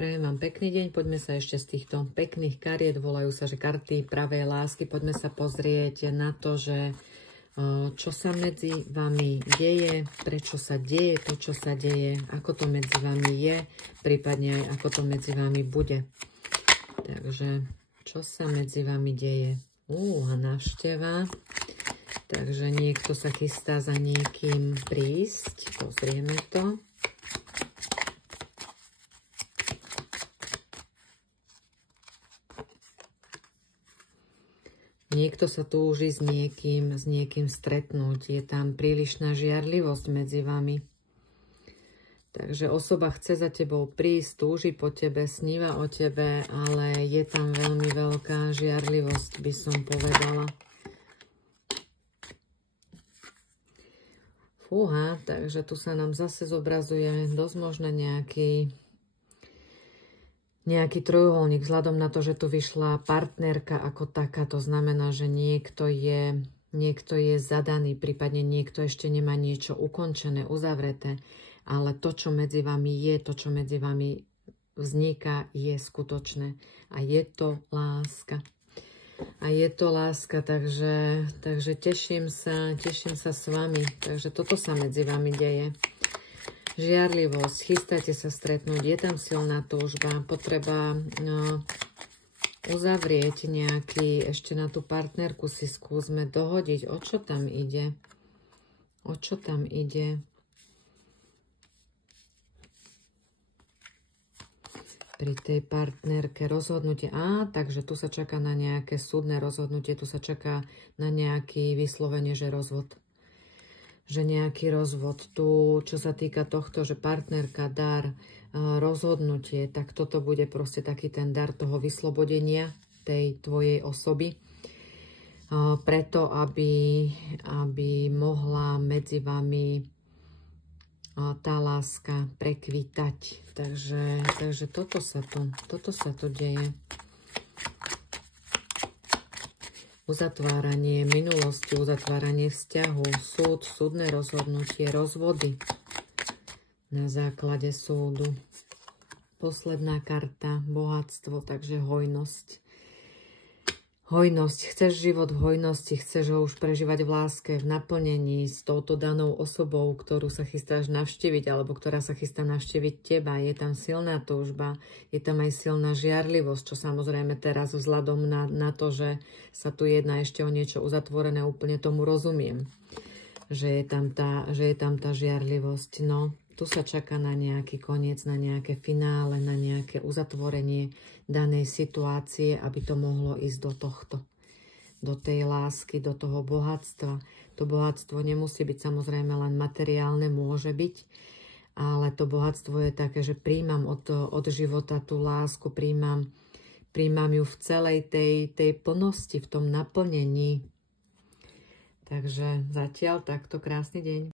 Prajem vám pekný deň. Poďme sa ešte z týchto pekných kariet, volajú sa, že karty pravej lásky. Poďme sa pozrieť na to, že čo sa medzi vami deje, prečo sa deje to, čo sa deje, ako to medzi vami je, prípadne aj ako to medzi vami bude. Takže, čo sa medzi vami deje? Návšteva. Takže niekto sa chystá za niekým prísť. Pozrieme to. Niekto sa túži s niekým stretnúť. Je tam prílišná žiarlivosť medzi vami. Takže osoba chce za tebou prísť, túži po tebe, sníva o tebe, ale je tam veľmi veľká žiarlivosť, by som povedala. Fúha, takže tu sa nám zase zobrazuje dosť možno nejaký trojuholník, vzhľadom na to, že tu vyšla partnerka ako taká, to znamená, že niekto je zadaný, prípadne niekto ešte nemá niečo ukončené, uzavreté, ale to, čo medzi vami je, to, čo medzi vami vzniká, je skutočné a je to láska. A je to láska, takže teším sa s vami, takže toto sa medzi vami deje. Žiarlivosť, chystáte sa stretnúť, je tam silná túžba, potreba uzavrieť nejaký, ešte na tú partnerku si skúsme dohodiť, o čo tam ide. O čo tam ide? Pri tej partnerke rozhodnutie. Takže tu sa čaká na nejaké súdne rozhodnutie, tu sa čaká na nejaký vyslovene, že rozvod. Že nejaký rozvod. Tu, čo sa týka tohto, že partnerka, dar, rozhodnutie, tak toto bude proste taký ten dar toho vyslobodenia tej tvojej osoby. Preto, aby mohla medzi vami tá láska prekvitať. Takže toto sa tu deje. Uzatváranie minulosti, uzatváranie vzťahu, súd, súdne rozhodnutie, rozvody na základe súdu. Posledná karta, bohatstvo, takže hojnosť. Hojnosť. Chceš život v hojnosti, chceš ho už prežívať v láske, v naplnení s touto danou osobou, ktorú sa chystáš navštíviť, alebo ktorá sa chystá navštíviť teba. Je tam silná túžba, je tam aj silná žiarlivosť, čo samozrejme teraz vzhľadom na to, že sa tu jedná ešte o niečo uzatvorené, úplne tomu rozumiem. Že je tam tá žiarlivosť. No, tu sa čaká na nejaký koniec, na nejaké finále, na nejaké uzatvorenie danej situácie, aby to mohlo ísť do tohto, do tej lásky, do toho bohatstva. To bohatstvo nemusí byť samozrejme len materiálne, môže byť, ale to bohatstvo je také, že príjmam od života tú lásku, príjmam ju v celej tej plnosti, v tom naplnení. Takže zatiaľ takto krásny deň.